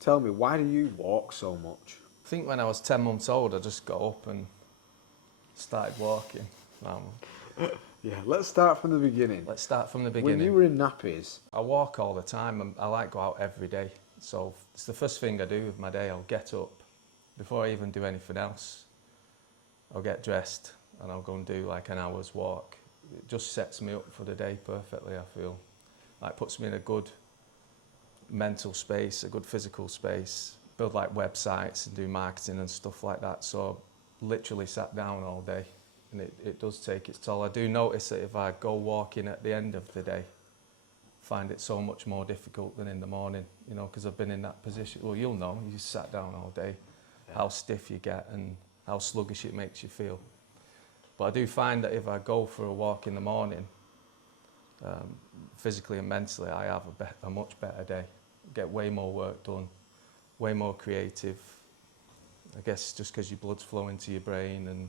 Tell me, why do you walk so much? I think when I was 10 months old, I just got up and started walking. Yeah, let's start from the beginning. Let's start from the When beginning. you were in nappies, I walk all the time and I like go out every day. So it's the first thing I do with my day. I'll get up before I even do anything else. I'll get dressed and I'll go and do like an hour's walk. It just sets me up for the day perfectly, I feel. Like puts me in a good mental space, a good physical space. Build like websites and do marketing and stuff like that. So literally sat down all day. And it does take its toll. I do notice that if I go walking at the end of the day, find it so much more difficult than in the morning, you know, because I've been in that position. Well, you'll know, you sat down all day, how stiff you get and how sluggish it makes you feel. But I do find that if I go for a walk in the morning, physically and mentally, I have a much better day. Get way more work done, way more creative. I guess just because your blood's flowing to your brain, and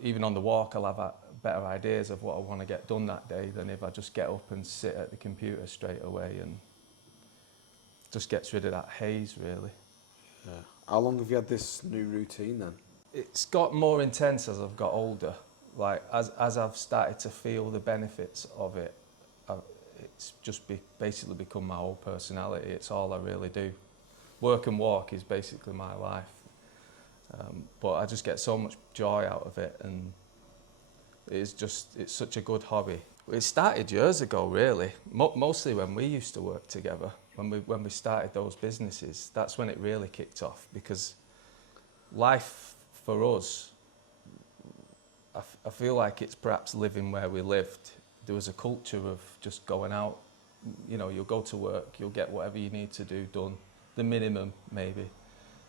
even on the walk I'll have better ideas of what I want to get done that day than if I just get up and sit at the computer straight away, and just gets rid of that haze really. yeah. How long have you had this new routine then? It's got more intense as I've got older. Like as I've started to feel the benefits of it, it's just basically become my whole personality. It's all I really do. Work and walk is basically my life. But I just get so much joy out of it, and it's such a good hobby. It started years ago really, mostly when we used to work together, when we started those businesses. That's when it really kicked off, because life for us, I feel like it's perhaps living where we lived. There was a culture of just going out, you know, you'll go to work, you'll get whatever you need to do done, the minimum maybe.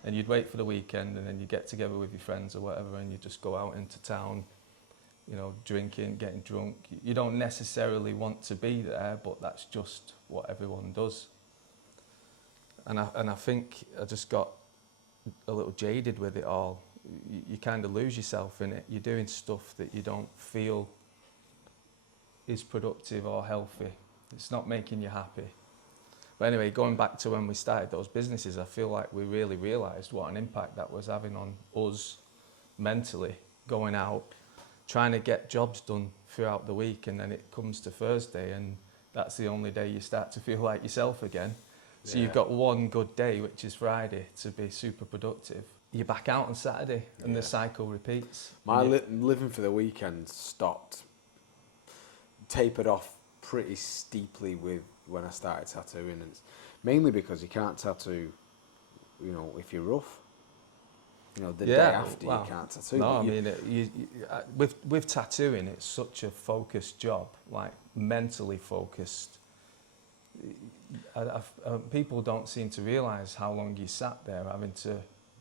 And you'd wait for the weekend, and then you get together with your friends or whatever, and you just go out into town, you know, drinking, getting drunk. You don't necessarily want to be there, but that's just what everyone does. And I think I just got a little jaded with it all. You kind of lose yourself in it. You're doing stuff that you don't feel is productive or healthy. It's not making you happy. But anyway, going back to when we started those businesses, I feel like we really realised what an impact that was having on us mentally, going out, trying to get jobs done throughout the week, and then it comes to Thursday and that's the only day you start to feel like yourself again. So you've got one good day, which is Friday, to be super productive. You're back out on Saturday and the cycle repeats. My living for the weekend stopped, tapered off pretty steeply with when I started tattooing, and it's mainly because you can't tattoo, you know, if you're rough. You know, the day after you can't tattoo. No, I mean, with tattooing, it's such a focused job, like mentally focused. People don't seem to realise how long you sat there having to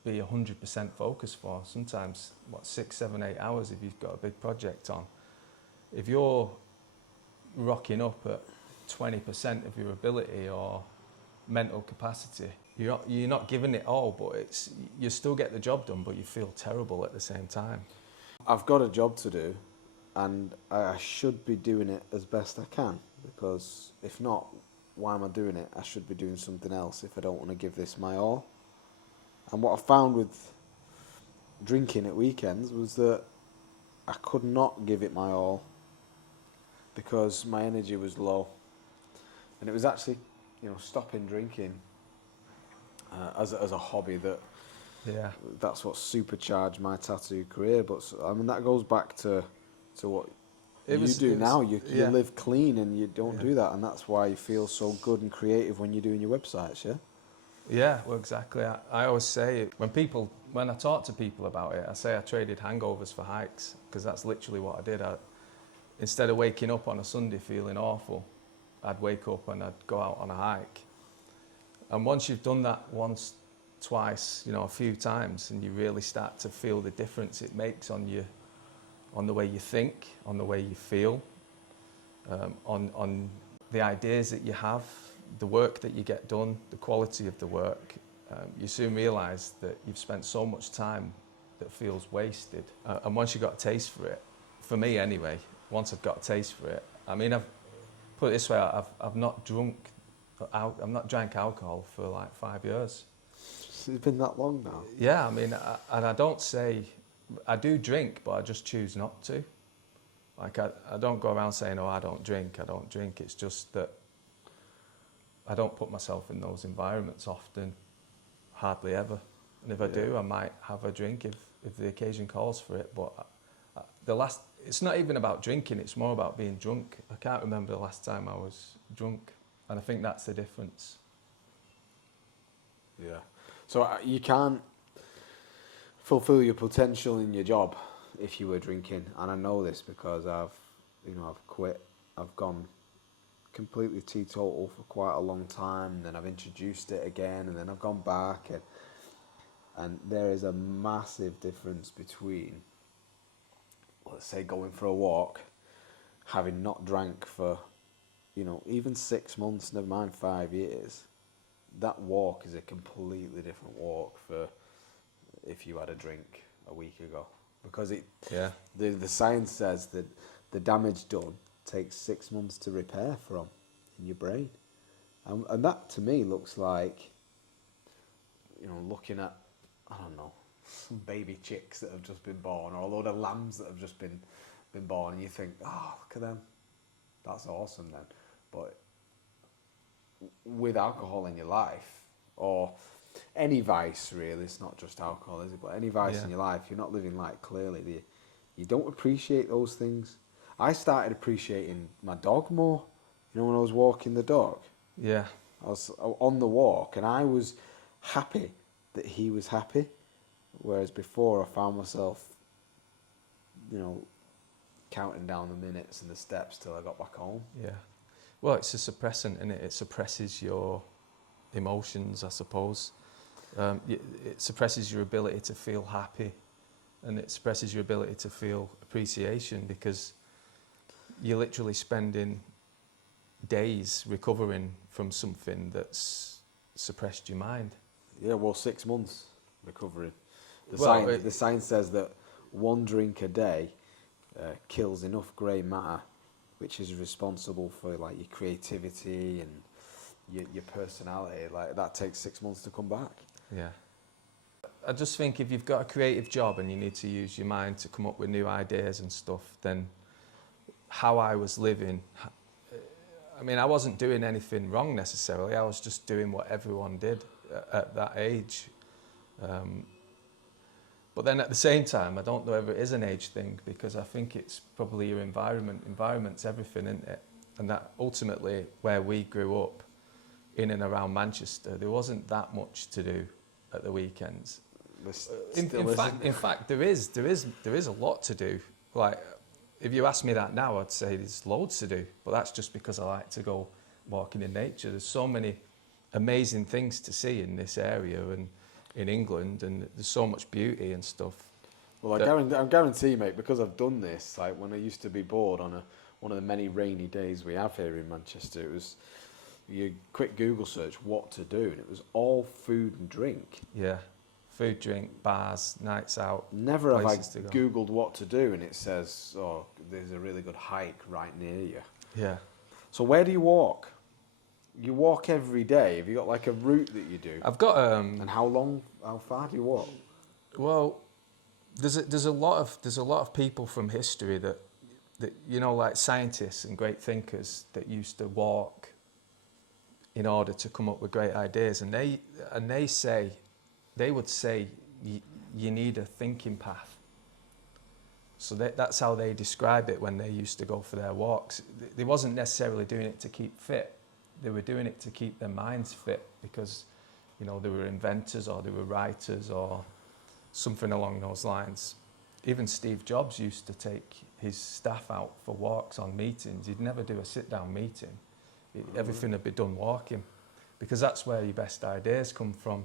be 100% focused for. Sometimes, 6, 7, 8 hours if you've got a big project on. If you're rocking up at 20% of your ability or mental capacity, you're not giving it all, but you still get the job done, but you feel terrible at the same time. I've got a job to do, and I should be doing it as best I can, because if not, why am I doing it? I should be doing something else if I don't want to give this my all. And what I found with drinking at weekends was that I could not give it my all because my energy was low. And it was actually, you know, stopping drinking as a hobby that's what supercharged my tattoo career. But I mean, that goes back to what you do now. You live clean and you don't do that, and that's why you feel so good and creative when you're doing your websites. Yeah, well, exactly. I always say when I talk to people about it, I say I traded hangovers for hikes, because that's literally what I did. Instead of waking up on a Sunday feeling awful, I'd wake up and I'd go out on a hike. And once you've done that once, twice, you know, a few times, and you really start to feel the difference it makes on the way you think, on the way you feel, on the ideas that you have, the work that you get done, the quality of the work, you soon realise that you've spent so much time that feels wasted. And once you've got a taste for it, for me anyway, once I've got a taste for it, I mean, I've put it this way, I've not drunk I've not drank alcohol for like 5 years. It's been that long now. Yeah, I mean, and I don't say, I do drink, but I just choose not to. Like, I don't go around saying, oh, I don't drink. It's just that I don't put myself in those environments often, hardly ever. And if I do, I might have a drink if the occasion calls for it. But it's not even about drinking, it's more about being drunk. I can't remember the last time I was drunk. And I think that's the difference. Yeah. So you can't fulfill your potential in your job if you were drinking, and I know this because I've quit. I've gone completely teetotal for quite a long time, and then I've introduced it again, and then I've gone back, and there is a massive difference between, let's say, going for a walk, having not drank for, even 6 months, never mind 5 years. That walk is a completely different walk for if you had a drink a week ago, because the science says that the damage done takes 6 months to repair from in your brain, and that to me looks like, looking at, I don't know, some baby chicks that have just been born, or a load of lambs that have just been born, and you think, oh, look at them, that's awesome then. But with alcohol in your life, or any vice really, it's not just alcohol, is it? But any vice in your life, you're not living life clearly. You don't appreciate those things. I started appreciating my dog more, when I was walking the dog. Yeah. I was on the walk and I was happy that he was happy, whereas before I found myself, counting down the minutes and the steps till I got back home. Yeah. Well, it's a suppressant, and it suppresses your emotions, I suppose. It suppresses your ability to feel happy, and it suppresses your ability to feel appreciation, because you're literally spending days recovering from something that's suppressed your mind. Yeah, well, 6 months recovering. The science says that one drink a day kills enough grey matter, which is responsible for like your creativity and your personality. Like, that takes 6 months to come back. Yeah. I just think if you've got a creative job and you need to use your mind to come up with new ideas and stuff, then how I was living, I mean, I wasn't doing anything wrong necessarily. I was just doing what everyone did at that age. But then at the same time, I don't know whether it is an age thing, because I think it's probably your environment. Environment's everything, isn't it? And that ultimately, where we grew up, in and around Manchester, there wasn't that much to do at the weekends. In fact, there is a lot to do. Like, if you ask me that now, I'd say there's loads to do. But that's just because I like to go walking in nature. There's so many amazing things to see in this area and in England, and there's so much beauty and stuff. Well, I guarantee, mate, because I've done this. Like, when I used to be bored on one of the many rainy days we have here in Manchester, it was you quick Google search what to do, and it was all food and drink. Yeah, food, drink, bars, nights out. Never have I Googled what to do, and it says, oh, there's a really good hike right near you. Yeah. So where do you walk? You walk every day. Have you got like a route that you do? I've got And how far do you walk? Well, there's a lot of people from history that like scientists and great thinkers that used to walk in order to come up with great ideas, and they would say you need a thinking path. So that's how they describe it when they used to go for their walks. They wasn't necessarily doing it to keep fit. They were doing it to keep their minds fit, because they were inventors or they were writers or something along those lines. Even Steve Jobs used to take his staff out for walks on meetings. He'd never do a sit-down meeting. Everything would be done walking, because that's where your best ideas come from,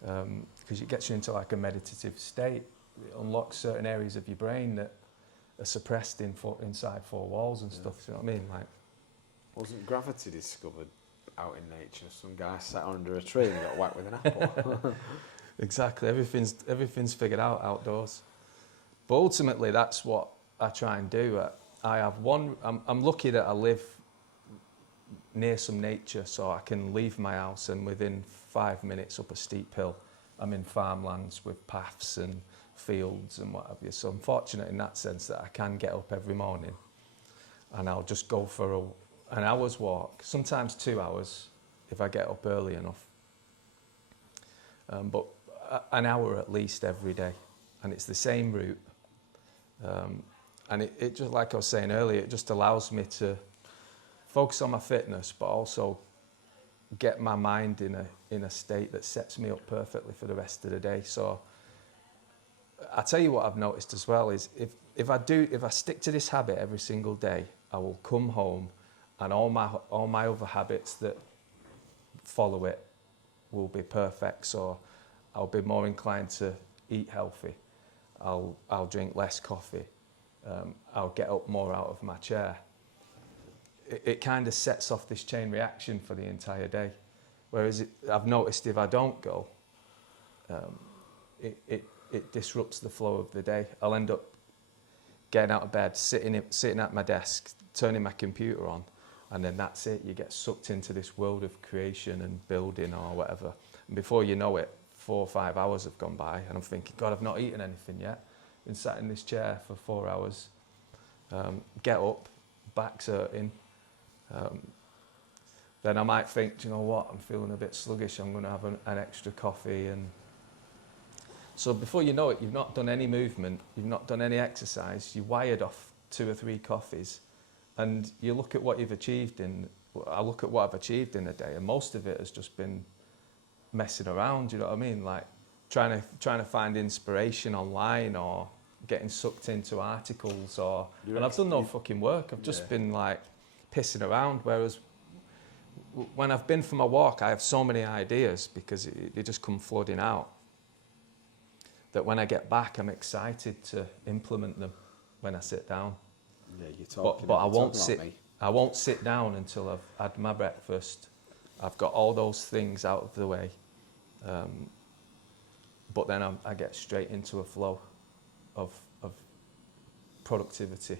because it gets you into like a meditative state. It unlocks certain areas of your brain that are suppressed inside four walls and stuff. Do you know what I mean? Like, wasn't gravity discovered out in nature? Some guy sat under a tree and got whacked with an apple. Exactly. Everything's figured out outdoors. But ultimately, that's what I try and do. I have one. I'm lucky that I live near some nature, so I can leave my house and within 5 minutes up a steep hill, I'm in farmlands with paths and fields and what have you. So I'm fortunate in that sense that I can get up every morning and I'll just go for an hour's walk, sometimes 2 hours if I get up early enough. But an hour at least every day, and it's the same route. And it just, like I was saying earlier, it just allows me to focus on my fitness, but also get my mind in a state that sets me up perfectly for the rest of the day. So I tell you what I've noticed as well is if I stick to this habit every single day, I will come home and all my other habits that follow it will be perfect. So I'll be more inclined to eat healthy. I'll drink less coffee. I'll get up more out of my chair. It kind of sets off this chain reaction for the entire day. Whereas I've noticed if I don't go, it disrupts the flow of the day. I'll end up getting out of bed, sitting at my desk, turning my computer on, and then that's it. You get sucked into this world of creation and building or whatever. And before you know it, 4 or 5 hours have gone by, and I'm thinking, God, I've not eaten anything yet. Been sat in this chair for 4 hours. Get up, back's hurting. Then I might think, do you know what, I'm feeling a bit sluggish, I'm going to have an extra coffee. And so before you know it, you've not done any movement, you've not done any exercise, you wired off 2 or 3 coffees, and you look at what you've achieved I look at what I've achieved in a day, and most of it has just been messing around, you know what I mean? Like trying to find inspiration online or getting sucked into articles and I've done no fucking work. I've just been like pissing around, whereas when I've been for my walk, I have so many ideas because they just come flooding out that when I get back, I'm excited to implement them when I sit down. Yeah, you're talking. But I won't sit down until I've had my breakfast. I've got all those things out of the way. But then I get straight into a flow of productivity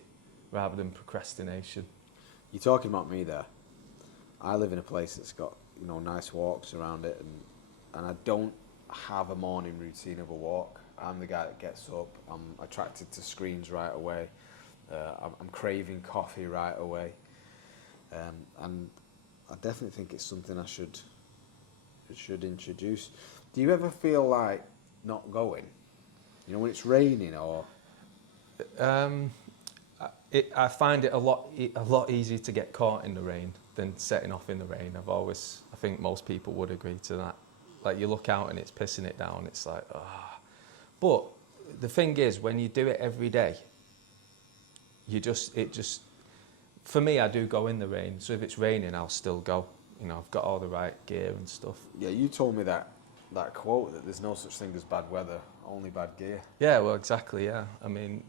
rather than procrastination. You're talking about me there. I live in a place that's got, you know, nice walks around it, and I don't have a morning routine of a walk. I'm the guy that gets up. I'm attracted to screens right away. I'm craving coffee right away, and I definitely think it's something I should introduce. Do you ever feel like not going? You know, when it's raining or. I find it a lot easier to get caught in the rain than setting off in the rain. I think most people would agree to that. Like you look out and it's pissing it down, it's like, ah. But the thing is, when you do it every day, for me, I do go in the rain. So if it's raining, I'll still go. You know, I've got all the right gear and stuff. Yeah, you told me that quote that there's no such thing as bad weather, only bad gear. Yeah, well, exactly, yeah. I mean,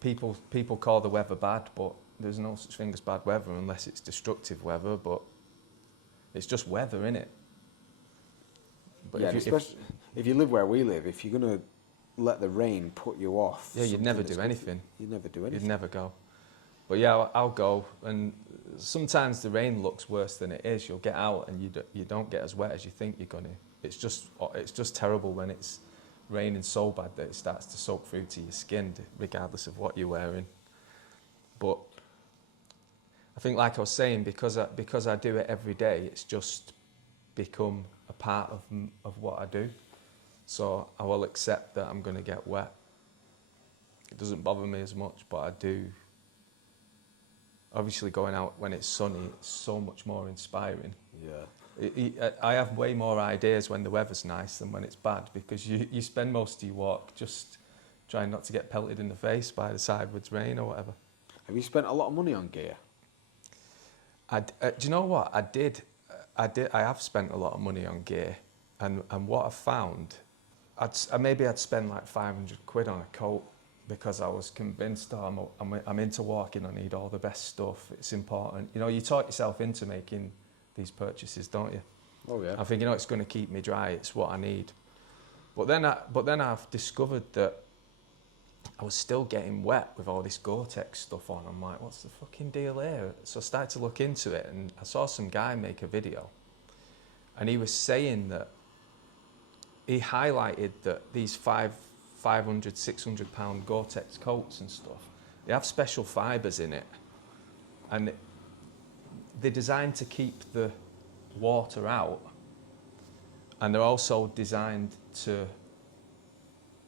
people call the weather bad, but there's no such thing as bad weather unless it's destructive weather, but it's just weather, innit? But yeah, if you live where we live, if you're going to let the rain put you off... Yeah, you'd never do anything. You'd never do anything. You'd never go. But yeah, I'll go, and sometimes the rain looks worse than it is. You'll get out and you don't get as wet as you think you're going to. It's just terrible when it's raining so bad that it starts to soak through to your skin, regardless of what you're wearing. But I think, like I was saying, because I do it every day, it's just become a part of what I do. So I will accept that I'm going to get wet. It doesn't bother me as much, but I do. Obviously, going out when it's sunny, it's so much more inspiring. Yeah. I have way more ideas when the weather's nice than when it's bad, because you spend most of your walk just trying not to get pelted in the face by the sideways rain or whatever. Have you spent a lot of money on gear? Do you know what? I have spent a lot of money on gear, and what I found, I'd spend like 500 quid on a coat because I was convinced, I'm into walking, I need all the best stuff, it's important. You know, you talk yourself into making these purchases, don't you? Oh yeah. I think, you know, it's going to keep me dry, it's what I need. But then I've discovered that I was still getting wet with all this Gore-Tex stuff on. I'm like, what's the fucking deal here? So I started to look into it, and I saw some guy make a video, and he was saying that he highlighted that these 500, 600 pound Gore-Tex coats and stuff, they have special fibres in it, and they're designed to keep the water out, and they're also designed to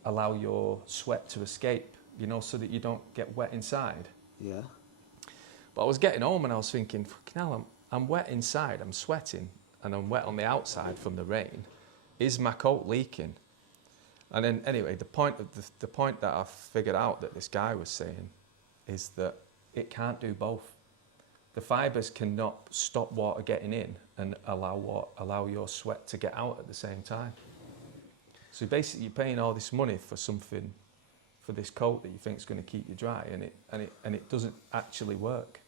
allow your sweat to escape, you know, so that you don't get wet inside. Yeah. But I was getting home and I was thinking, fucking hell, I'm wet inside, I'm sweating, and I'm wet on the outside from the rain. Is my coat leaking? And then anyway, the point that I figured out that this guy was saying is that it can't do both. The fibres cannot stop water getting in and allow your sweat to get out at the same time. So basically, you're paying all this money for something, for this coat that you think is going to keep you dry, and it doesn't actually work.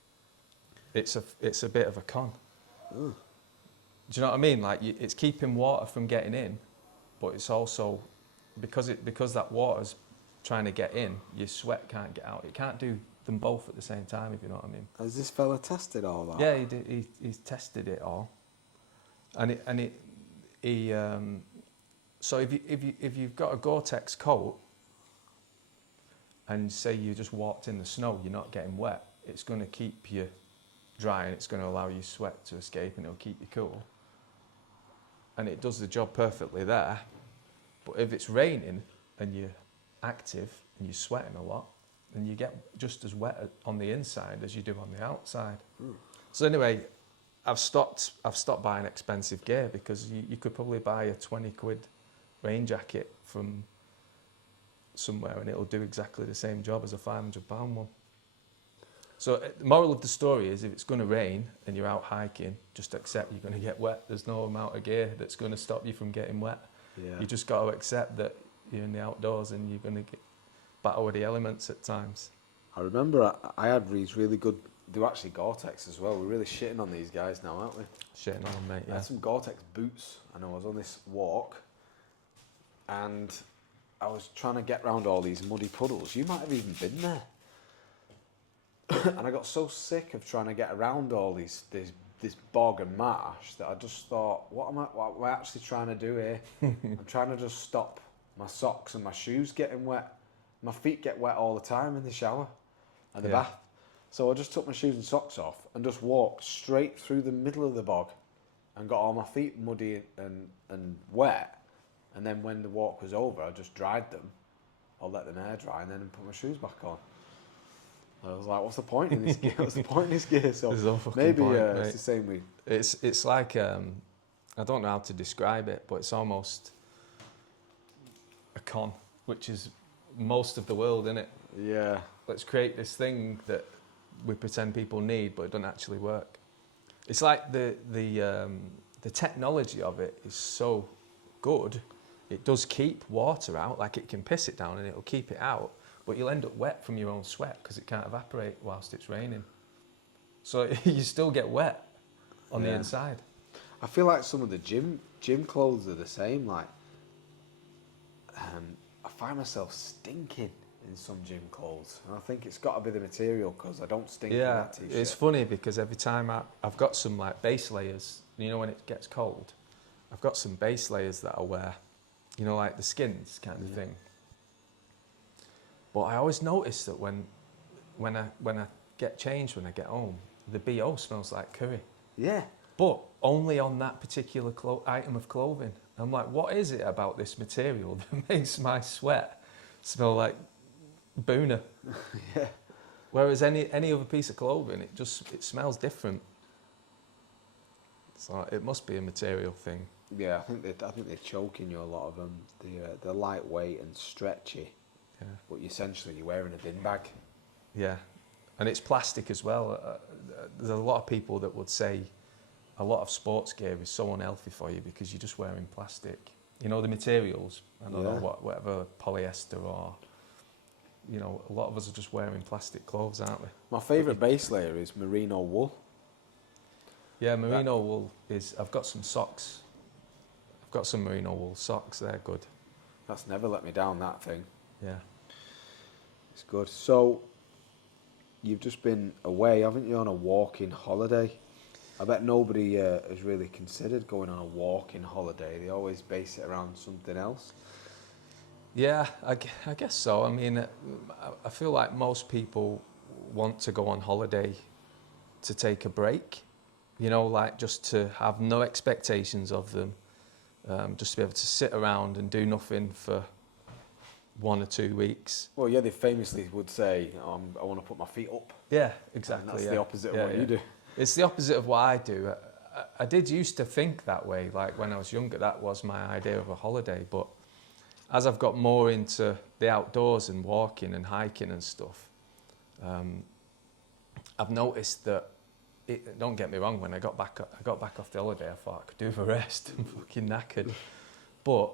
It's a bit of a con. Ooh. Do you know what I mean? Like it's keeping water from getting in, but it's also because that water's trying to get in, your sweat can't get out. It can't do them both at the same time, if you know what I mean. Has this fella tested all that? Yeah, he's tested it all, so if you've got a Gore-Tex coat, and say you just walked in the snow, you're not getting wet, it's going to keep you dry and it's going to allow your sweat to escape and it'll keep you cool. And it does the job perfectly there. But if it's raining and you're active and you're sweating a lot, then you get just as wet on the inside as you do on the outside. So anyway, I've stopped buying expensive gear because you could probably buy a 20 quid rain jacket from somewhere and it'll do exactly the same job as a £500 one. So the moral of the story is, if it's going to rain and you're out hiking, just accept you're going to get wet. There's no amount of gear that's going to stop you from getting wet. Yeah. You just got to accept that you're in the outdoors and you're going to get battle with the elements at times. I remember I had these really good, they were actually Gore-Tex as well. We're really shitting on these guys now, aren't we? Shitting on them, mate, I yeah. had some Gore-Tex boots and I was on this walk and I was trying to get round all these muddy puddles. You might have even been there. And I got so sick of trying to get around all this bog and marsh that I just thought, what am I actually trying to do here? I'm trying to just stop my socks and my shoes getting wet. My feet get wet all the time in the shower and the bath. So I just took my shoes and socks off and just walked straight through the middle of the bog and got all my feet muddy and wet. And then when the walk was over, I just dried them or let them air dry and then put my shoes back on. I was like, what's the point in this gear? What's the point in this gear? So There's no fucking maybe point, it's the same with... It's like, I don't know how to describe it, but it's almost a con, which is most of the world, isn't it? Yeah. Let's create this thing that we pretend people need, but it doesn't actually work. It's like the technology of it is so good, it does keep water out, like it can piss it down and it'll keep it out, but you'll end up wet from your own sweat because it can't evaporate whilst it's raining. So you still get wet on the inside. I feel like some of the gym clothes are the same. Like, I find myself stinking in some gym clothes, and I think it's got to be the material because I don't stink in that t-shirt. It's funny because every time I've got some like base layers, you know, when it gets cold, I've got some base layers that I wear, you know, like the skins kind of thing. But I always notice that when I get changed when I get home, the BO smells like curry. Yeah. But only on that particular item of clothing. I'm like, what is it about this material that makes my sweat smell like boona? Yeah. Whereas any other piece of clothing, it smells different. So it must be a material thing. Yeah, I think they choke in you, a lot of them. They're lightweight and stretchy. Yeah. But essentially you're wearing a bin bag. Yeah, and it's plastic as well. There's a lot of people that would say a lot of sports gear is so unhealthy for you because you're just wearing plastic. You know, the materials, I don't know, whatever, polyester or, you know, a lot of us are just wearing plastic clothes, aren't we? My favourite base layer is merino wool. Yeah, merino wool is, I've got some socks. I've got some merino wool socks, they're good. That's never let me down, that thing. Yeah. It's good. So, you've just been away, haven't you, on a walking holiday? I bet nobody has really considered going on a walking holiday. They always base it around something else. Yeah, I guess so. I mean, I feel like most people want to go on holiday to take a break, you know, like just to have no expectations of them, just to be able to sit around and do nothing for 1 or 2 weeks. Well, yeah, they famously would say, I want to put my feet up. Yeah, exactly. And that's yeah. the opposite Yeah, of what you do. It's the opposite of what I do. I did used to think that way, like when I was younger, that was my idea of a holiday. But as I've got more into the outdoors and walking and hiking and stuff, I've noticed that, don't get me wrong, when I got back off the holiday, I thought I could do with a rest. I'm fucking knackered. But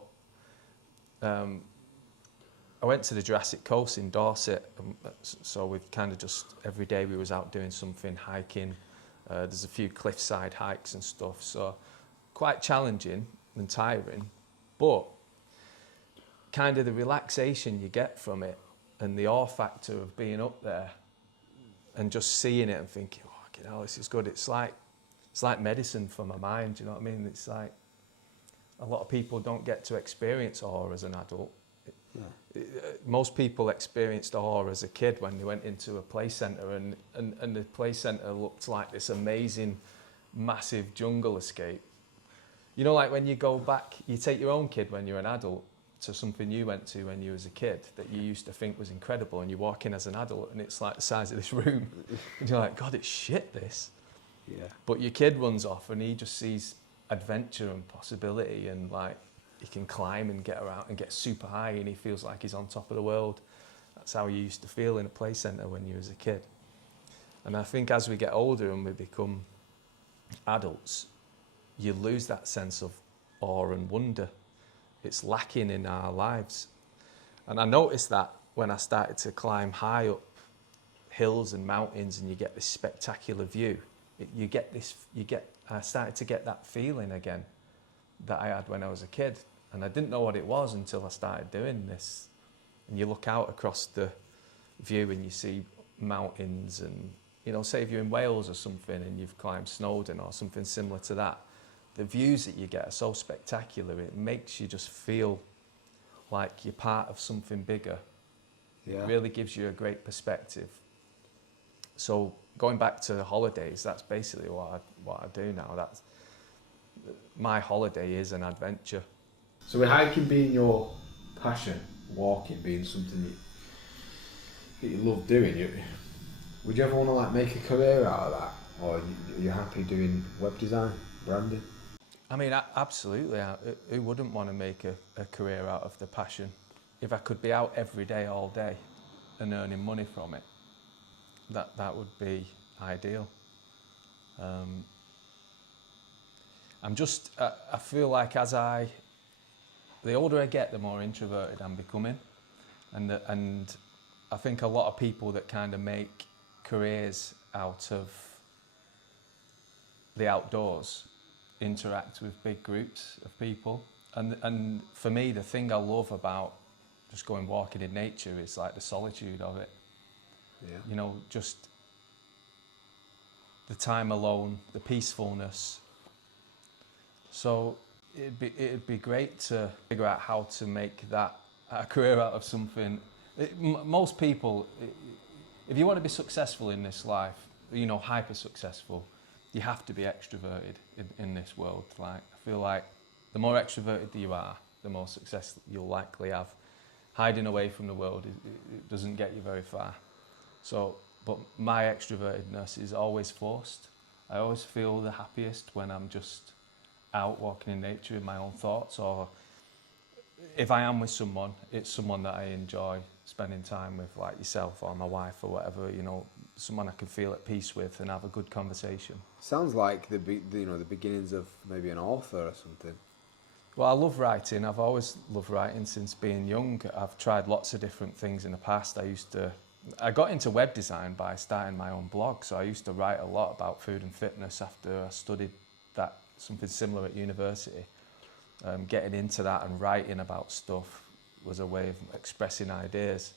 I went to the Jurassic Coast in Dorset, so we've kind of just, every day we was out doing something, hiking. There's a few cliffside hikes and stuff, so quite challenging and tiring, but kind of the relaxation you get from it and the awe factor of being up there and just seeing it and thinking, oh, fucking hell, this is good. It's like medicine for my mind, you know what I mean? It's like a lot of people don't get to experience awe as an adult. Most people experienced awe as a kid when they went into a play centre and the play centre looked like this amazing, massive jungle escape. You know, like when you go back, you take your own kid when you're an adult to something you went to when you was a kid that you used to think was incredible, and you walk in as an adult and it's like the size of this room. And you're like, God, it's shit, this. Yeah. But your kid runs off and he just sees adventure and possibility, and like, he can climb and get around and get super high and he feels like he's on top of the world. That's how you used to feel in a play centre when you was a kid. And I think as we get older and we become adults, you lose that sense of awe and wonder. It's lacking in our lives. And I noticed that when I started to climb high up hills and mountains and you get this spectacular view. I started to get that feeling again that I had when I was a kid, and I didn't know what it was until I started doing this. And you look out across the view and you see mountains, and you know, say if you're in Wales or something and you've climbed Snowdon or something similar to that, the views that you get are so spectacular, it makes you just feel like you're part of something bigger. Yeah. It really gives you a great perspective. So going back to the holidays, that's basically what I do now. That's my holiday is an adventure. So with hiking being your passion, walking being something that you love doing, would you ever want to like make a career out of that, or are you happy doing web design, branding? I mean, absolutely. Who wouldn't want to make a career out of the passion? If I could be out every day, all day, and earning money from it, that would be ideal. I feel like the older I get, the more introverted I'm becoming. And I think a lot of people that kind of make careers out of the outdoors interact with big groups of people. And for me, the thing I love about just going walking in nature is like the solitude of it. Yeah. You know, just the time alone, the peacefulness. So it'd be great to figure out how to make that a career out of something. Most people, if you want to be successful in this life, you know, hyper successful, you have to be extroverted in this world. Like, I feel like the more extroverted you are, the more success you'll likely have. Hiding away from the world, it doesn't get you very far. So, but my extrovertedness is always forced. I always feel the happiest when I'm just out walking in nature with my own thoughts, or if I am with someone, it's someone that I enjoy spending time with, like yourself or my wife or whatever, you know, someone I can feel at peace with and have a good conversation. Sounds like the beginnings of maybe an author or something. Well, I love writing. I've always loved writing since being young. I've tried lots of different things in the past. I got into web design by starting my own blog, so I used to write a lot about food and fitness after I studied that, something similar at university. Getting into that and writing about stuff was a way of expressing ideas.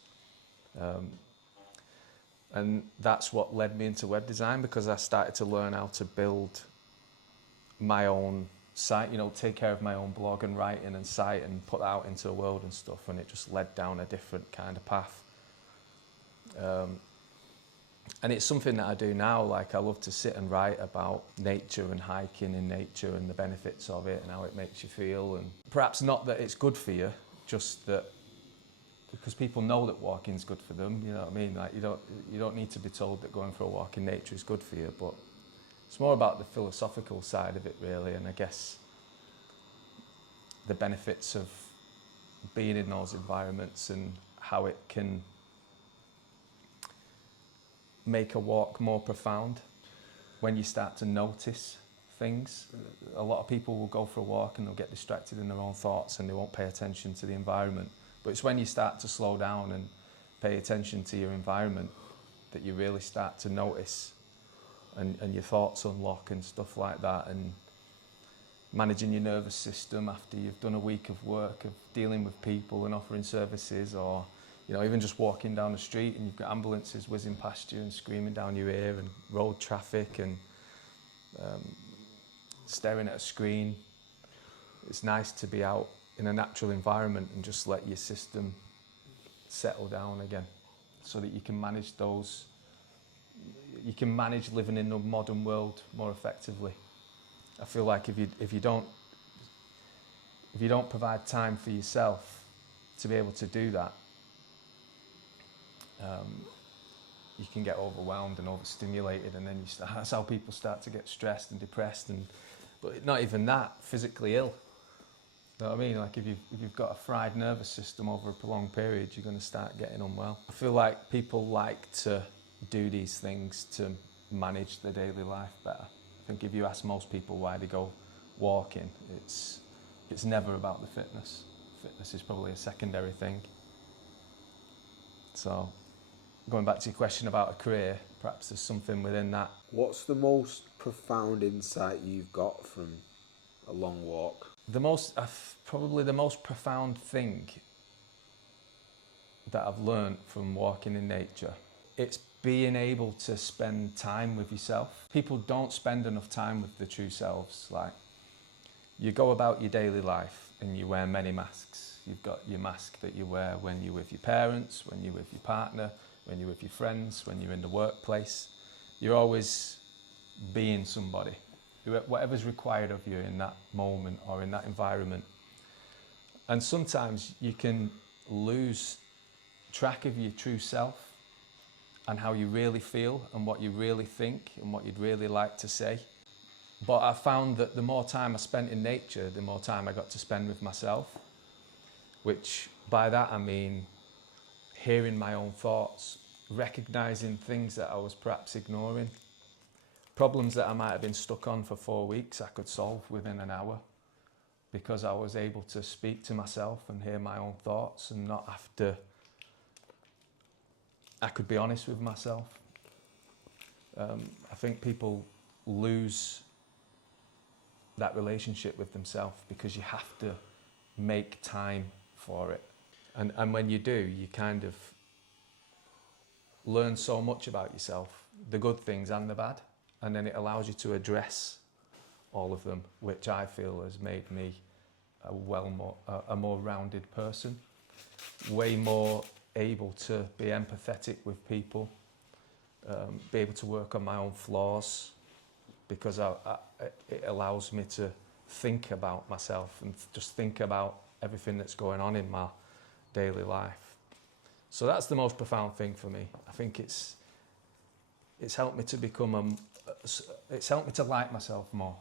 And that's what led me into web design, because I started to learn how to build my own site, take care of my own blog and writing and site and put that out into the world and stuff, and it just led down a different kind of path. And it's something that I do now. Like, I love to sit and write about nature and hiking in nature and the benefits of it and how it makes you feel. And perhaps not that it's good for you, just that because people know that walking's good for them, you know what I mean? Like, you don't need to be told that going for a walk in nature is good for you, but it's more about the philosophical side of it, really, and I guess the benefits of being in those environments and how it can make a walk more profound when you start to notice things. A lot of people will go for a walk and they'll get distracted in their own thoughts and they won't pay attention to the environment. But it's when you start to slow down and pay attention to your environment that you really start to notice and your thoughts unlock and stuff like that, and managing your nervous system after you've done a week of work of dealing with people and offering services, or even just walking down the street and you've got ambulances whizzing past you and screaming down your ear, and road traffic, and staring at a screen. It's nice to be out in a natural environment and just let your system settle down again, so that you can manage those. You can manage living in the modern world more effectively. I feel like if you don't provide time for yourself to be able to do that, you can get overwhelmed and overstimulated, and then that's how people start to get stressed and depressed, but not even that, physically ill. You know what I mean? Like, if you've got a fried nervous system over a prolonged period, you're going to start getting unwell. I feel like people like to do these things to manage their daily life better. I think if you ask most people why they go walking, it's never about the fitness. Fitness is probably a secondary thing. So, going back to your question about a career, perhaps there's something within that. What's the most profound insight you've got from a long walk? Probably the most profound thing that I've learned from walking in nature, it's being able to spend time with yourself. People don't spend enough time with their true selves. Like, you go about your daily life and you wear many masks. You've got your mask that you wear when you're with your parents, when you're with your partner, when you're with your friends, when you're in the workplace. You're always being somebody, whatever's required of you in that moment or in that environment. And sometimes you can lose track of your true self and how you really feel and what you really think and what you'd really like to say. But I found that the more time I spent in nature, the more time I got to spend with myself, which by that I mean hearing my own thoughts, recognising things that I was perhaps ignoring. Problems that I might have been stuck on for 4 weeks, I could solve within an hour, because I was able to speak to myself and hear my own thoughts and not have to. I could be honest with myself. I think people lose that relationship with themselves because you have to make time for it. And when you do, you kind of learn so much about yourself, the good things and the bad, and then it allows you to address all of them, which I feel has made me a more rounded person, way more able to be empathetic with people, be able to work on my own flaws, because it allows me to think about myself and just think about everything that's going on in my daily life. So that's the most profound thing for me. I think it's helped me to become it's helped me to like myself more.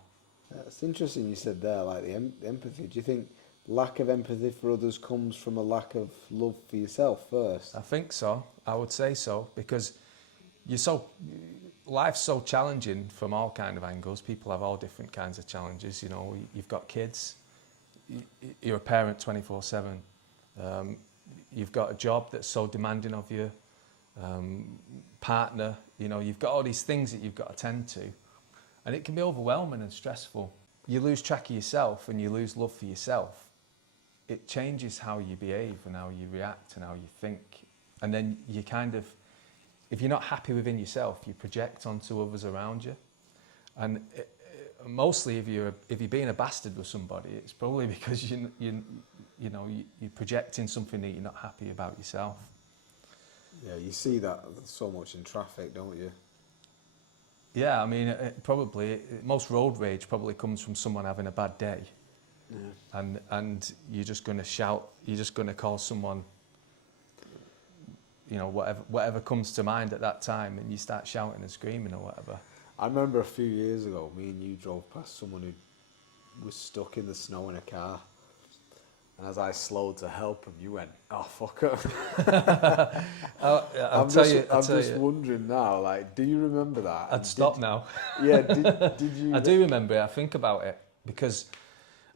It's interesting you said there, like the empathy. Do you think lack of empathy for others comes from a lack of love for yourself first? I think so. I would say so, because life's so challenging from all kind of angles. People have all different kinds of challenges. You've got kids. You're a parent 24/7. You've got a job that's so demanding of you. Partner. You've got all these things that you've got to tend to, and it can be overwhelming and stressful. You lose track of yourself and you lose love for yourself. It changes how you behave and how you react and how you think. And then you kind of, if you're not happy within yourself, you project onto others around you. And mostly if you're being a bastard with somebody, it's probably because you're projecting something that you're not happy about yourself. Yeah, you see that so much in traffic, don't you? Yeah, I mean, most road rage probably comes from someone having a bad day. Yeah. And you're just going to shout, you're just going to call someone, whatever comes to mind at that time, and you start shouting and screaming or whatever. I remember a few years ago, me and you drove past someone who was stuck in the snow in a car. And as I slowed to help him, you went, "Oh, fuck it." I'm just wondering now, like, do you remember that? I'd stop now. Yeah, did you? I do remember it. I think about it because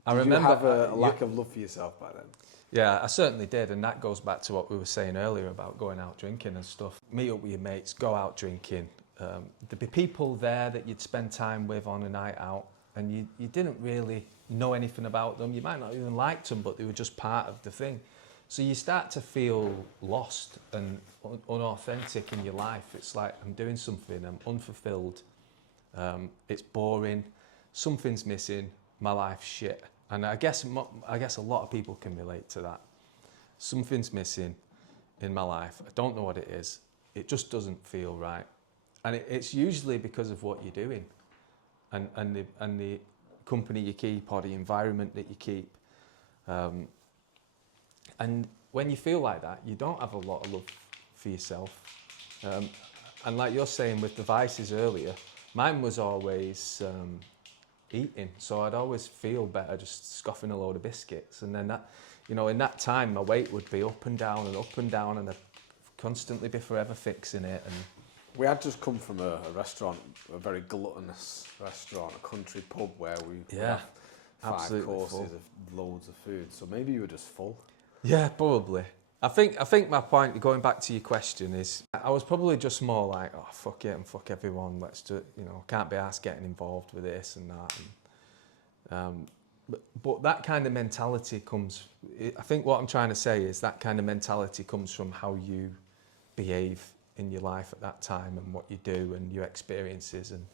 I remember. Did you have a lack of love for yourself by then? Yeah, I certainly did, and that goes back to what we were saying earlier about going out drinking and stuff. Meet up with your mates, go out drinking. There'd be people there that you'd spend time with on a night out, and you didn't really know anything about them. You might not even liked them, but they were just part of the thing. So you start to feel lost and unauthentic in your life. It's like, I'm doing something, I'm unfulfilled, it's boring, something's missing, my life's shit. And I guess a lot of people can relate to that. Something's missing in my life. I don't know what it is. It just doesn't feel right. And it's usually because of what you're doing and the company you keep or the environment that you keep. And when you feel like that, you don't have a lot of love for yourself. And like you're saying with the vices earlier, mine was always eating. So I'd always feel better just scoffing a load of biscuits. And then that, in that time, my weight would be up and down, and I'd constantly be forever fixing it. And we had just come from a restaurant, a very gluttonous restaurant, a country pub where we have 5 courses full of loads of food. So maybe you were just full. Yeah, probably. I think my point, going back to your question, is I was probably just more like, oh, fuck it and fuck everyone. Let's do, can't be asked getting involved with this and that. And, but that kind of mentality comes. I think what I'm trying to say is that kind of mentality comes from how you behave in your life at that time and what you do and your experiences, and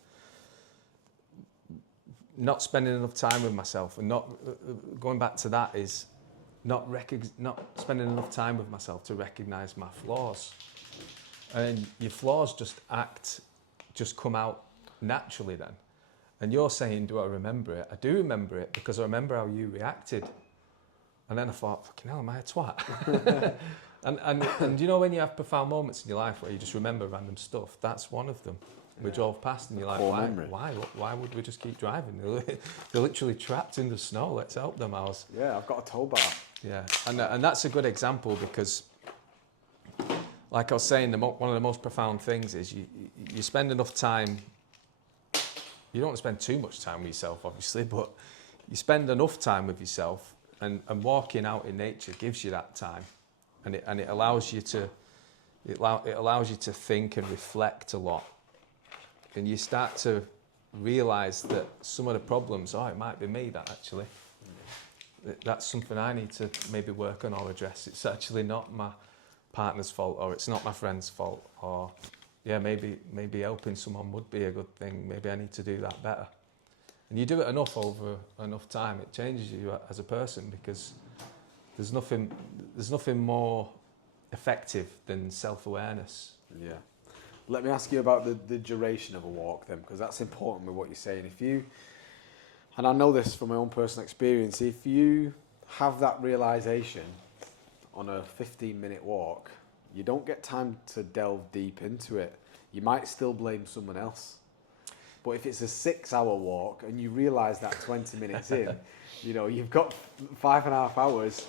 not spending enough time with myself, and not going back to that is not spending enough time with myself to recognise my flaws. And your flaws just come out naturally then. And you're saying, do I remember it? I do remember it because I remember how you reacted. And then I thought, fucking hell, am I a twat? And when you have profound moments in your life where you just remember random stuff, that's one of them. We drove past and you're like, why would we just keep driving? They're literally trapped in the snow. Let's help them. I've got a tow bar. Yeah, and that's a good example because, like I was saying, one of the most profound things is you spend enough time. You don't want to spend too much time with yourself, obviously, but you spend enough time with yourself, and walking out in nature gives you that time, and it allows you to think and reflect a lot, and you start to realise that some of the problems, it might be me that actually. That's something I need to maybe work on or address. It's actually not my partner's fault, or it's not my friend's fault, or maybe helping someone would be a good thing. Maybe I need to do that better. And you do it enough over enough time, it changes you as a person, because there's nothing more effective than self-awareness. Yeah. Let me ask you about the duration of a walk then, because that's important with what you're saying. And I know this from my own personal experience, if you have that realisation on a 15-minute walk, you don't get time to delve deep into it. You might still blame someone else. But if it's a 6-hour walk and you realise that 20 minutes in, you've got 5.5 hours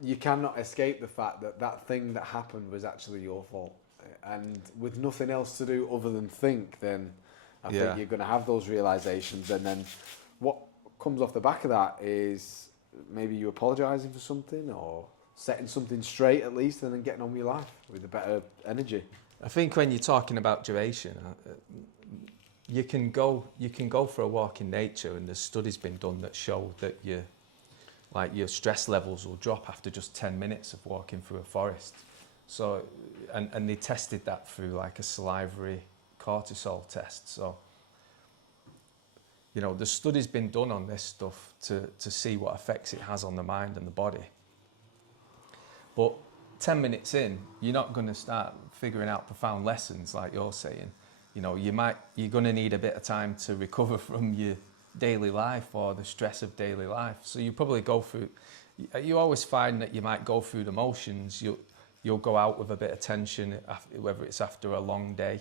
you cannot escape the fact that thing that happened was actually your fault. And with nothing else to do other than think, then I think you're going to have those realisations, and then what comes off the back of that is maybe you apologising for something or setting something straight at least, and then getting on with your life with a better energy. I think when you're talking about duration, you can go for a walk in nature, and there's studies been done that show that your stress levels will drop after just 10 minutes of walking through a forest. So, and they tested that through like a salivary cortisol test. So, you know, the study's been done on this stuff to see what effects it has on the mind and the body. But 10 minutes in, you're not going to start figuring out profound lessons like you're saying. You know, you're going to need a bit of time to recover from your daily life or the stress of daily life. So you probably go through, you always find that you might go through the motions. You'll go out with a bit of tension, whether it's after a long day,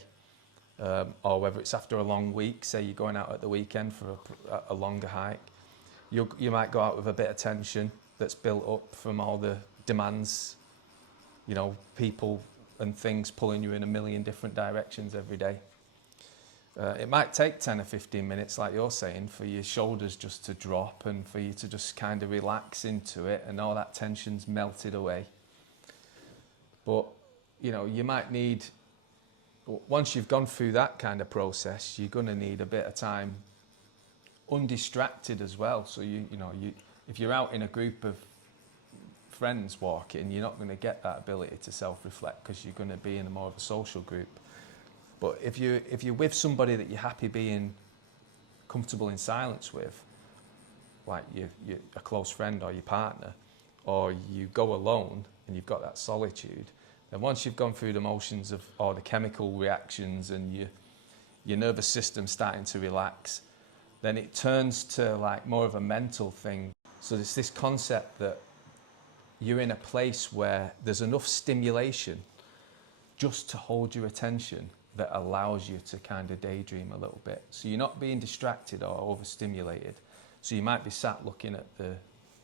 or whether it's after a long week. Say you're going out at the weekend for a longer hike. You might go out with a bit of tension that's built up from all the demands, you know, people and things pulling you in a million different directions every day. It might take 10 or 15 minutes, like you're saying, for your shoulders just to drop and for you to just kind of relax into it and all that tension's melted away. But, you know, you might need, once you've gone through that kind of process, you're going to need a bit of time undistracted as well. So, if you're out in a group of friends walking, you're not going to get that ability to self-reflect because you're going to be in more of a social group. But if you're with somebody that you're happy being comfortable in silence with, like a close friend or your partner, or you go alone and you've got that solitude, then once you've gone through the motions of all the chemical reactions and your nervous system starting to relax, then it turns to like more of a mental thing. So there's this concept that you're in a place where there's enough stimulation just to hold your attention that allows you to kind of daydream a little bit. So you're not being distracted or overstimulated. So you might be sat looking at the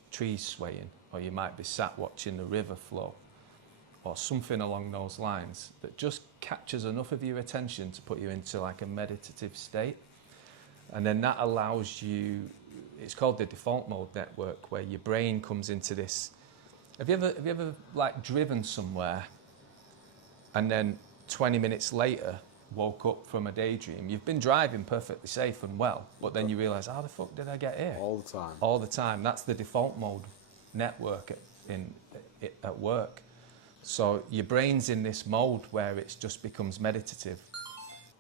trees swaying, or you might be sat watching the river flow, or something along those lines that just captures enough of your attention to put you into like a meditative state. And then that allows you, it's called the default mode network, where your brain comes into this. Have you ever like driven somewhere and then 20 minutes later woke up from a daydream? You've been driving perfectly safe and well, but then you realise, how the fuck did I get here? All the time. All the time. That's the default mode network at work. So your brain's in this mode where it just becomes meditative.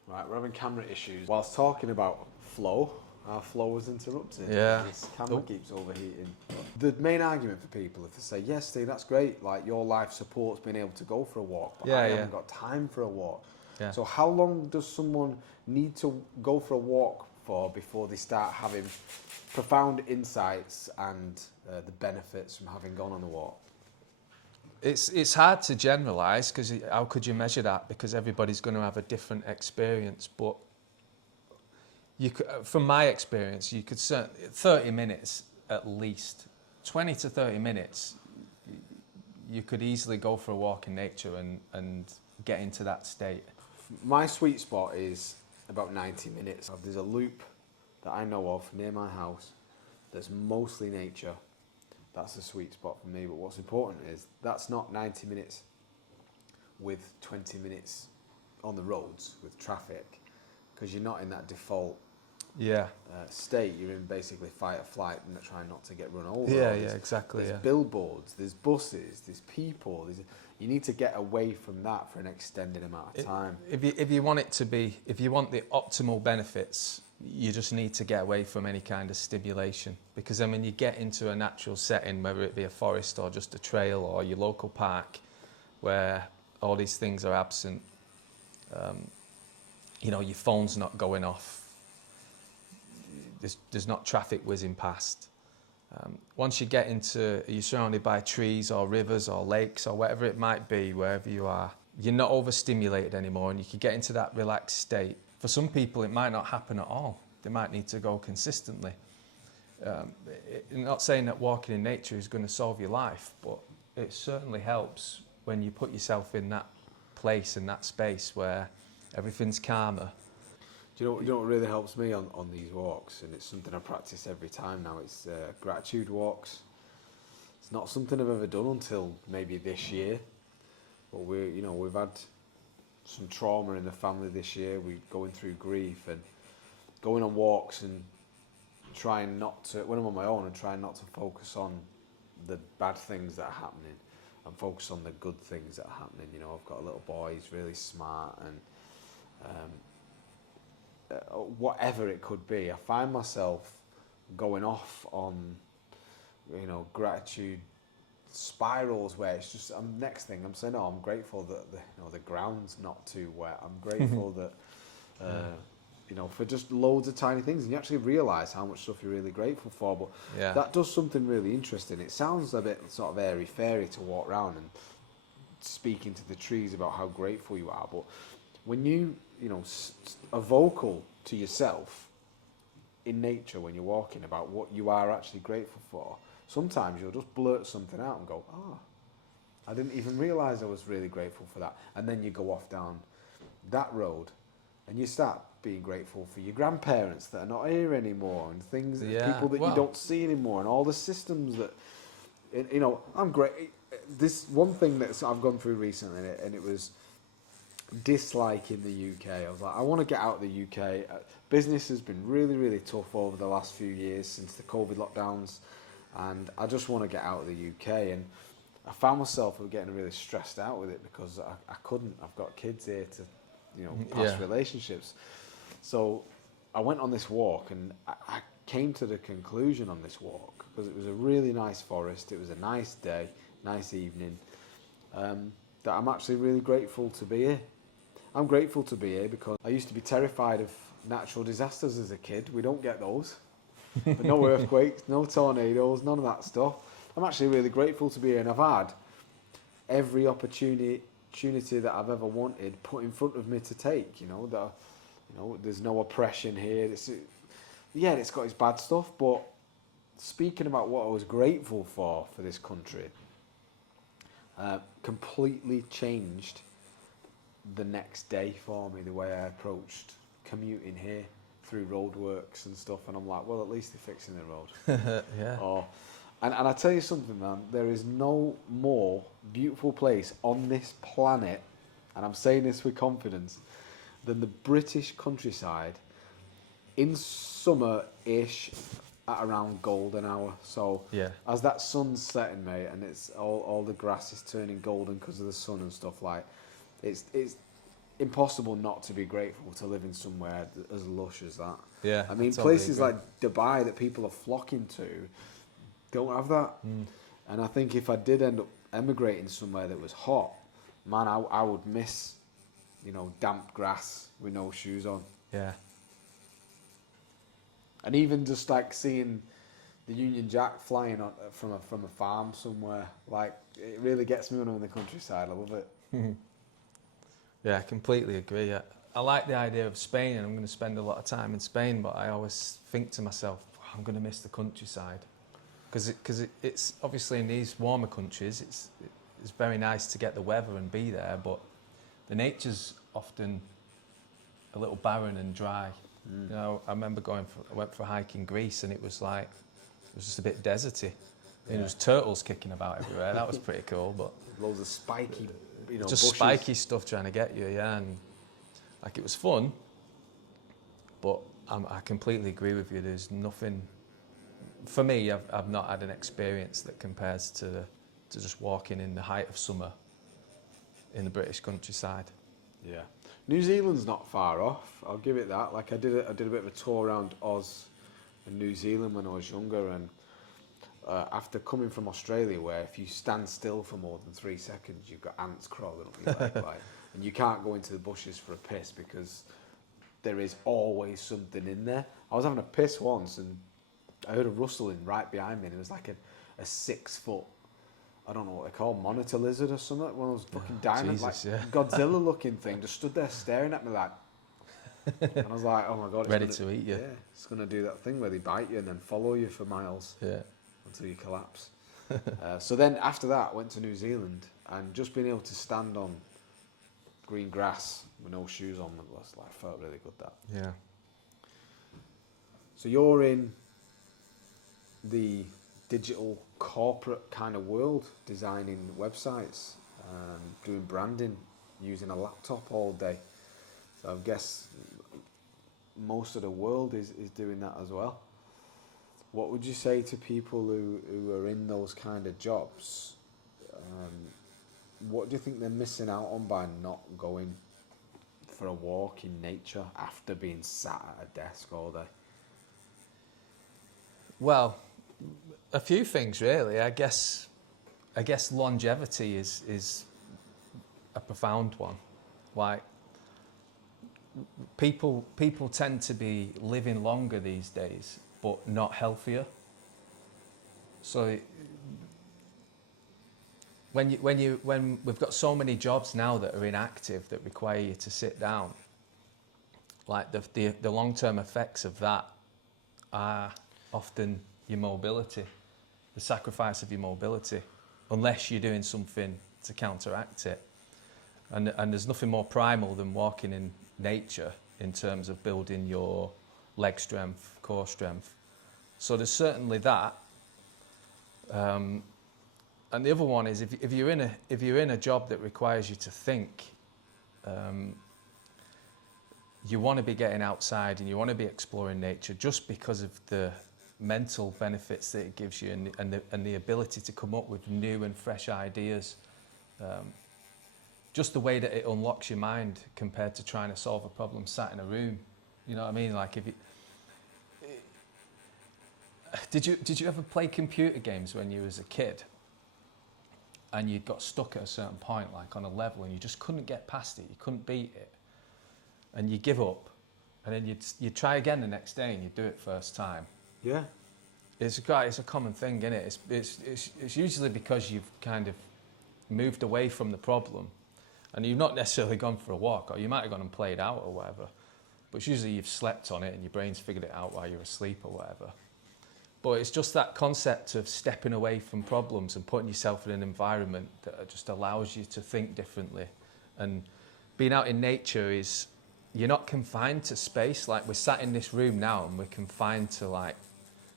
Right, we're having camera issues. Whilst talking about flow, our flow was interrupted. Yeah. This camera keeps overheating. The main argument for people, if they say, yes, Steve, that's great, like your life supports being able to go for a walk, but I haven't got time for a walk. Yeah. So how long does someone need to go for a walk for before they start having profound insights and the benefits from having gone on a walk? It's hard to generalise, because how could you measure that? Because everybody's going to have a different experience. But you could, from my experience, you could 30 minutes at least, 20 to 30 minutes, you could easily go for a walk in nature and get into that state. My sweet spot is about 90 minutes. There's a loop that I know of near my house that's mostly nature. That's the sweet spot for me. But what's important is that's not 90 minutes with 20 minutes on the roads with traffic, because you're not in that default state. You're in basically fight or flight and trying not to get run over. Exactly. There's billboards, there's buses, there's people. You need to get away from that for an extended amount of time. If you want the optimal benefits, you just need to get away from any kind of stimulation, because then when you get into a natural setting, whether it be a forest or just a trail or your local park, where all these things are absent, your phone's not going off, there's not traffic whizzing past. Once you get into, you're surrounded by trees or rivers or lakes or whatever it might be, wherever you are, you're not overstimulated anymore, and you can get into that relaxed state. For some people, it might not happen at all. They might need to go consistently. I'm not saying that walking in nature is going to solve your life, but it certainly helps when you put yourself in that place, in that space where everything's calmer. Do you know what really helps me on these walks, and it's something I practice every time now? It's gratitude walks. It's not something I've ever done until maybe this year, but we've had some trauma in the family this year. We're going through grief, and going on walks and trying not to, when I'm on my own, and trying not to focus on the bad things that are happening, and focus on the good things that are happening. You know, I've got a little boy, he's really smart, and whatever it could be, I find myself going off on, you know, gratitude spirals where it's just, next thing I'm saying, oh, I'm grateful that the ground's not too wet. I'm grateful that you know, for just loads of tiny things, and you actually realise how much stuff you're really grateful for. But that does something really interesting. It sounds a bit sort of airy fairy to walk around and speaking to the trees about how grateful you are, but when you know, are vocal to yourself in nature when you're walking about what you are actually grateful for, sometimes you'll just blurt something out and go, oh, I didn't even realise I was really grateful for that. And then you go off down that road and you start being grateful for your grandparents that are not here anymore, and things, people that you don't see anymore, and all the systems that, you know, I'm great. This one thing that I've gone through recently, and it was dislike in the UK. I was like, I want to get out of the UK. Business has been really, really tough over the last few years since the COVID lockdowns, and I just want to get out of the UK. And I found myself getting really stressed out with it because I couldn't. I've got kids here to, you know, past relationships. So I went on this walk, and I came to the conclusion on this walk, because it was a really nice forest, it was a nice day, nice evening, that I'm actually really grateful to be here. I'm grateful to be here because I used to be terrified of natural disasters as a kid. We don't get those. But no earthquakes, no tornadoes, none of that stuff. I'm actually really grateful to be here, and I've had every opportunity that I've ever wanted put in front of me to take. You know, there's no oppression here. It's got its bad stuff, but speaking about what I was grateful for this country, completely changed the next day for me, the way I approached commuting here through roadworks and stuff. And I'm like, well, at least they're fixing the road. And I tell you something, man, there is no more beautiful place on this planet, and I'm saying this with confidence, than the British countryside in summer-ish at around golden hour. So as that sun's setting, mate, and it's all the grass is turning golden because of the sun and stuff, like, it's impossible not to be grateful to live in somewhere as lush as that. Yeah, I mean, places like Dubai that people are flocking to don't have that. And I think if I did end up emigrating somewhere that was hot, man, I would miss, you know, damp grass with no shoes on. Yeah. And even just like seeing the Union Jack flying from a farm somewhere, like, it really gets me when I'm in the countryside. I love it. Yeah, I completely agree. I like the idea of Spain, and I'm going to spend a lot of time in Spain, but I always think to myself, I'm going to miss the countryside. Because it's obviously in these warmer countries, it's very nice to get the weather and be there, but the nature's often a little barren and dry. You know, I remember I went for a hike in Greece, and it was just a bit deserty. And there was turtles kicking about everywhere. That was pretty cool, but loads of spiky, you know, just bushes. spiky stuff trying to get you, and like, it was fun, but I completely agree with you. There's nothing, for me, I've not had an experience that compares to just walking in the height of summer in the British countryside. Yeah. New Zealand's not far off, I'll give it that. Like, I did a bit of a tour around Oz and New Zealand when I was younger, and after coming from Australia, where if you stand still for more than 3 seconds, you've got ants crawling up your leg, like, and you can't go into the bushes for a piss because there is always something in there. I was having a piss once, and I heard a rustling right behind me, and it was like a 6 foot, I don't know what they call, monitor lizard or something, one of those fucking diamond, Godzilla looking thing, just stood there staring at me like, and I was like, oh my God, it's ready to eat you. Yeah, it's going to do that thing where they bite you and then follow you for miles. Yeah. Until you collapse. So then after that, went to New Zealand, and just being able to stand on green grass with no shoes on, felt really good, that. Yeah. So you're in the digital corporate kind of world, designing websites, doing branding, using a laptop all day. So I guess most of the world is doing that as well. What would you say to people who are in those kind of jobs, what do you think they're missing out on by not going for a walk in nature after being sat at a desk all day? Well, a few things really. I guess longevity is a profound one. Like people tend to be living longer these days, but not healthier. So when we've got so many jobs now that are inactive that require you to sit down, like the long-term effects of that are often your mobility, the sacrifice of your mobility, unless you're doing something to counteract it. And there's nothing more primal than walking in nature in terms of building your leg strength, core strength. So there's certainly that. And the other one is if you're in a job that requires you to think, you want to be getting outside and you want to be exploring nature just because of the mental benefits that it gives you and the ability to come up with new and fresh ideas. Just the way that it unlocks your mind compared to trying to solve a problem sat in a room. You know what I mean? Like if you did you ever play computer games when you was a kid? And you got stuck at a certain point, like on a level, and you just couldn't get past it, you couldn't beat it, and you give up, and then you'd try again the next day, and you do it first time. Yeah. It's a common thing, isn't it? It's usually because you've kind of moved away from the problem, and you've not necessarily gone for a walk, or you might have gone and played out or whatever, but it's usually you've slept on it, and your brain's figured it out while you're asleep or whatever. But it's just that concept of stepping away from problems and putting yourself in an environment that just allows you to think differently. And being out in nature is, you're not confined to space. Like we're sat in this room now and we're confined to like,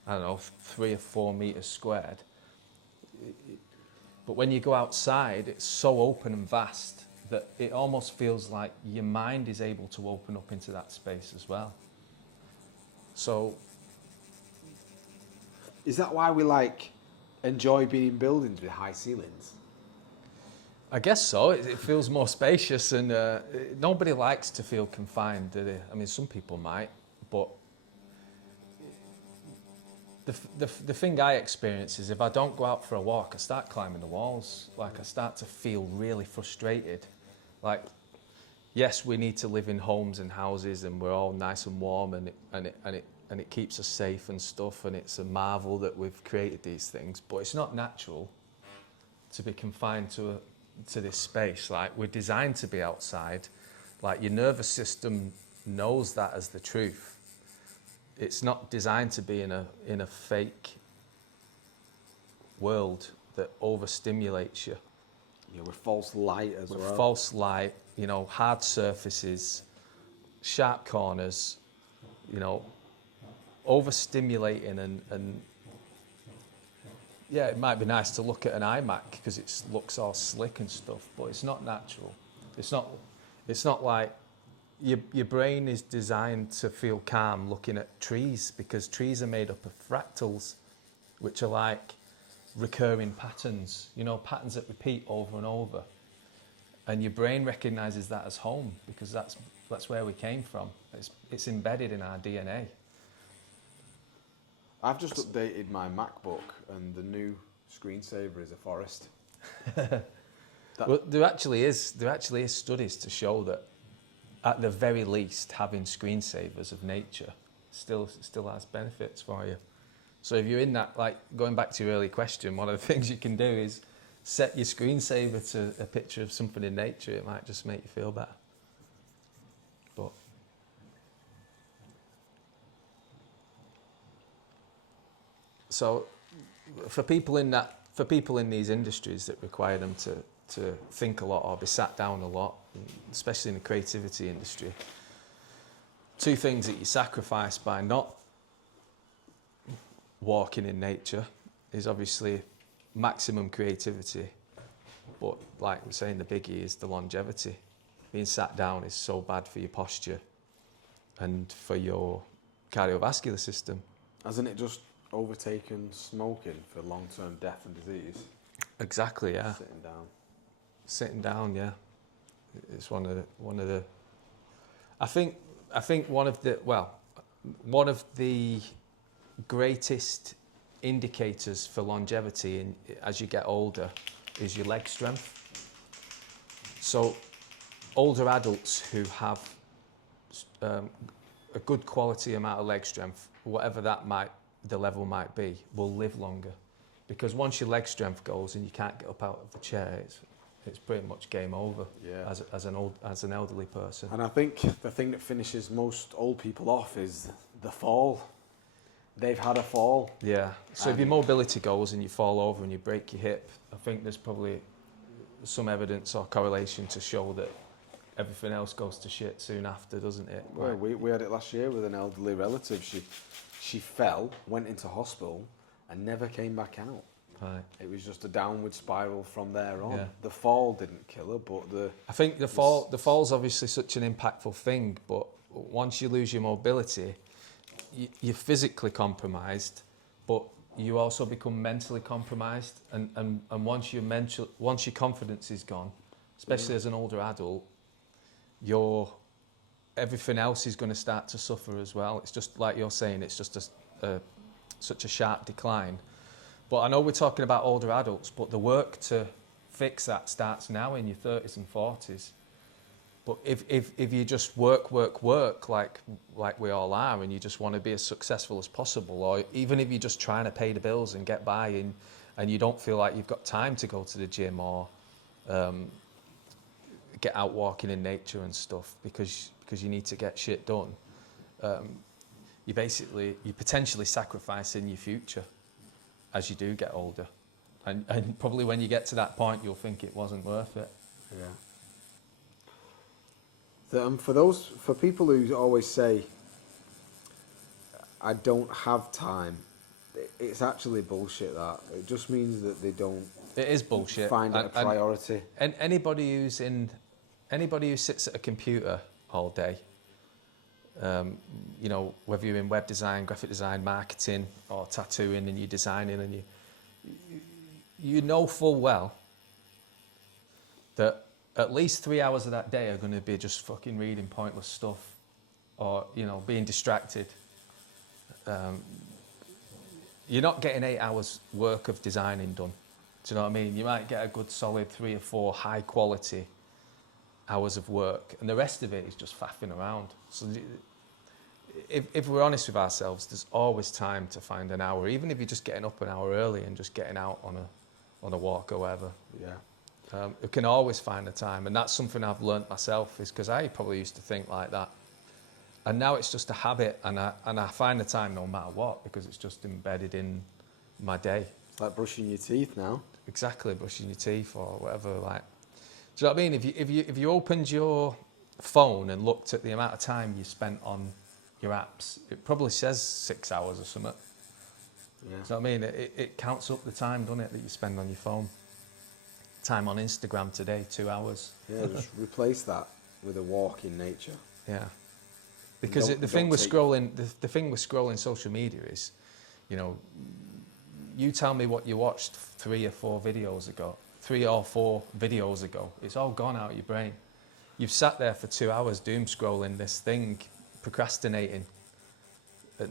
I don't know, 3 or 4 meters squared. But when you go outside, it's so open and vast that it almost feels like your mind is able to open up into that space as well. So, is that why we enjoy being in buildings with high ceilings? I guess so. It feels more spacious, and nobody likes to feel confined, do they? I mean, some people might, but the thing I experience is if I don't go out for a walk, I start climbing the walls. Like I start to feel really frustrated. Like, yes, we need to live in homes and houses, and we're all nice and warm, and it keeps us safe and stuff, and it's a marvel that we've created these things, but it's not natural to be confined to this space. Like we're designed to be outside. Like your nervous system knows that as the truth. It's not designed to be in a fake world that overstimulates you. Yeah, with false light as well. With false light, hard surfaces, sharp corners, overstimulating and yeah, it might be nice to look at an iMac because it looks all slick and stuff, but it's not natural. It's not like your brain is designed to feel calm looking at trees, because trees are made up of fractals, which are like recurring patterns, patterns that repeat over and over. And your brain recognizes that as home because that's where we came from. It's embedded in our DNA. I've just updated my MacBook and the new screensaver is a forest. Well, there actually is studies to show that at the very least having screensavers of nature still has benefits for you. So if you're in that, like going back to your early question, one of the things you can do is set your screensaver to a picture of something in nature. It might just make you feel better. But so for people in these industries that require them to think a lot or be sat down a lot, especially in the creativity industry, 2 things that you sacrifice by not walking in nature is obviously maximum creativity, but like I'm saying, the biggie is the longevity. Being sat down is so bad for your posture and for your cardiovascular system. Hasn't it just overtaken smoking for long-term death and disease? Exactly, yeah. Sitting down. Sitting down, yeah. It's one of the. I think one of the greatest indicators for longevity as you get older is your leg strength. So older adults who have a good quality amount of leg strength, whatever the level might be, will live longer. Because once your leg strength goes and you can't get up out of the chair, it's pretty much game over. Yeah. As an elderly person. And I think the thing that finishes most old people off is the fall. They've had a fall. Yeah. So if your mobility goes and you fall over and you break your hip, I think there's probably some evidence or correlation to show that everything else goes to shit soon after, doesn't it? Well, we had it last year with an elderly relative. She fell, went into hospital, and never came back out. Right. It was just a downward spiral from there on. Yeah. The fall didn't kill her, but I think the fall's obviously such an impactful thing, but once you lose your mobility, you're physically compromised, but you also become mentally compromised, and once your confidence is gone, especially as an older adult, everything else is going to start to suffer as well. It's just like you're saying, it's just such a sharp decline. But I know we're talking about older adults, but the work to fix that starts now in your 30s and 40s. But if you just work like we all are, and you just want to be as successful as possible, or even if you're just trying to pay the bills and get by, and you don't feel like you've got time to go to the gym or get out walking in nature and stuff because you need to get shit done, you're potentially sacrificing your future as you do get older, and probably when you get to that point, you'll think it wasn't worth it. yeah. For people who always say, I don't have time, it's actually bullshit. That it just means that they don't. It is bullshit. Find it a priority. And anybody who sits at a computer all day, whether you're in web design, graphic design, marketing, or tattooing, and you're designing, and you know full well that at least 3 hours of that day are going to be just fucking reading pointless stuff, or being distracted. You're not getting 8 hours work of designing done. Do you know what I mean? You might get a good solid 3 or 4 high quality hours of work, and the rest of it is just faffing around. So if we're honest with ourselves, there's always time to find an hour, even if you're just getting up an hour early and just getting out on a walk or whatever. Yeah. You can always find the time, and that's something I've learnt myself, is because I probably used to think like that, and now it's just a habit, and I find the time no matter what, because it's just embedded in my day. It's like brushing your teeth now. Exactly, brushing your teeth or whatever. Like, do you know what I mean? If you opened your phone and looked at the amount of time you spent on your apps, it probably says 6 hours or something. Yeah. Do you know what I mean? It counts up the time, doesn't it, that you spend on your phone. Time on Instagram today, 2 hours. Yeah, just replace that with a walk in nature. Yeah. Because the thing with scrolling social media is, you tell me what you watched 3 or 4 videos ago. It's all gone out of your brain. You've sat there for 2 hours doom scrolling this thing, procrastinating,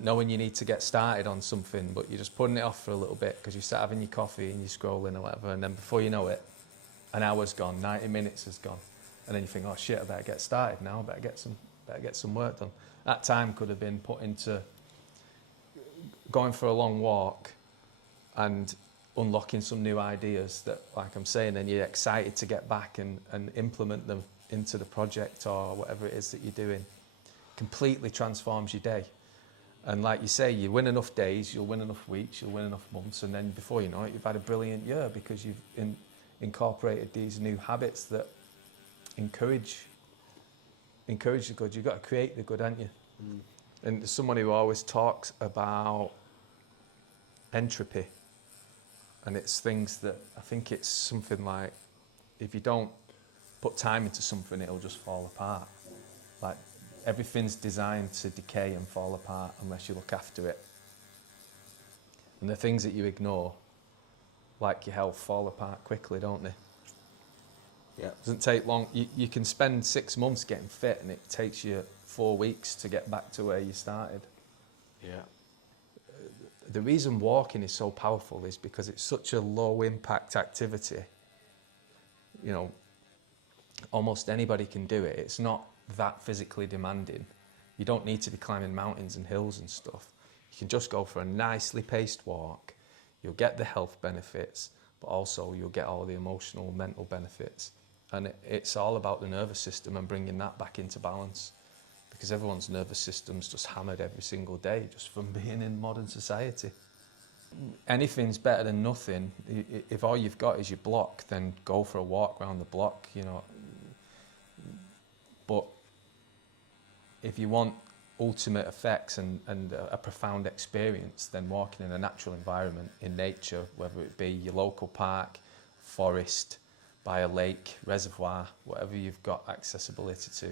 knowing you need to get started on something, but you're just putting it off for a little bit because you start having your coffee and you're scrolling or whatever, and then before you know it, an hour's gone, 90 minutes has gone, and then you think, oh shit, I better get started now, I better get some work done. That time could have been put into going for a long walk and unlocking some new ideas that, like I'm saying, then you're excited to get back and implement them into the project or whatever it is that you're doing. Completely transforms your day. And like you say, you win enough days, you'll win enough weeks, you'll win enough months, and then before you know it, you've had a brilliant year because you've incorporated these new habits that encourage the good. You've got to create the good, haven't you? Mm. And there's someone who always talks about entropy, and it's things that, I think it's something like, if you don't put time into something, it'll just fall apart. Like, everything's designed to decay and fall apart unless you look after it. And the things that you ignore, like your health, fall apart quickly, don't they? Yeah. It doesn't take long. You can spend 6 months getting fit, and it takes you 4 weeks to get back to where you started. Yeah. The reason walking is so powerful is because it's such a low impact activity. You know, almost anybody can do it. It's not that physically demanding. You don't need to be climbing mountains and hills and stuff. You can just go for a nicely paced walk. You'll get the health benefits, but also you'll get all the emotional, mental benefits. And it's all about the nervous system and bringing that back into balance, because everyone's nervous system's just hammered every single day just from being in modern society. Anything's better than nothing. If all you've got is your block, then go for a walk around the block, you know. But if you want ultimate effects and a profound experience, then walking in a natural environment, in nature, whether it be your local park, forest, by a lake, reservoir, whatever you've got accessibility to,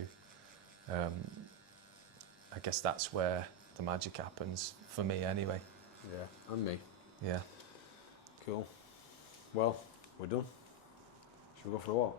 I guess that's where the magic happens, for me anyway. Yeah, and me. Yeah. Cool. Well, we're done. Should we go for a walk?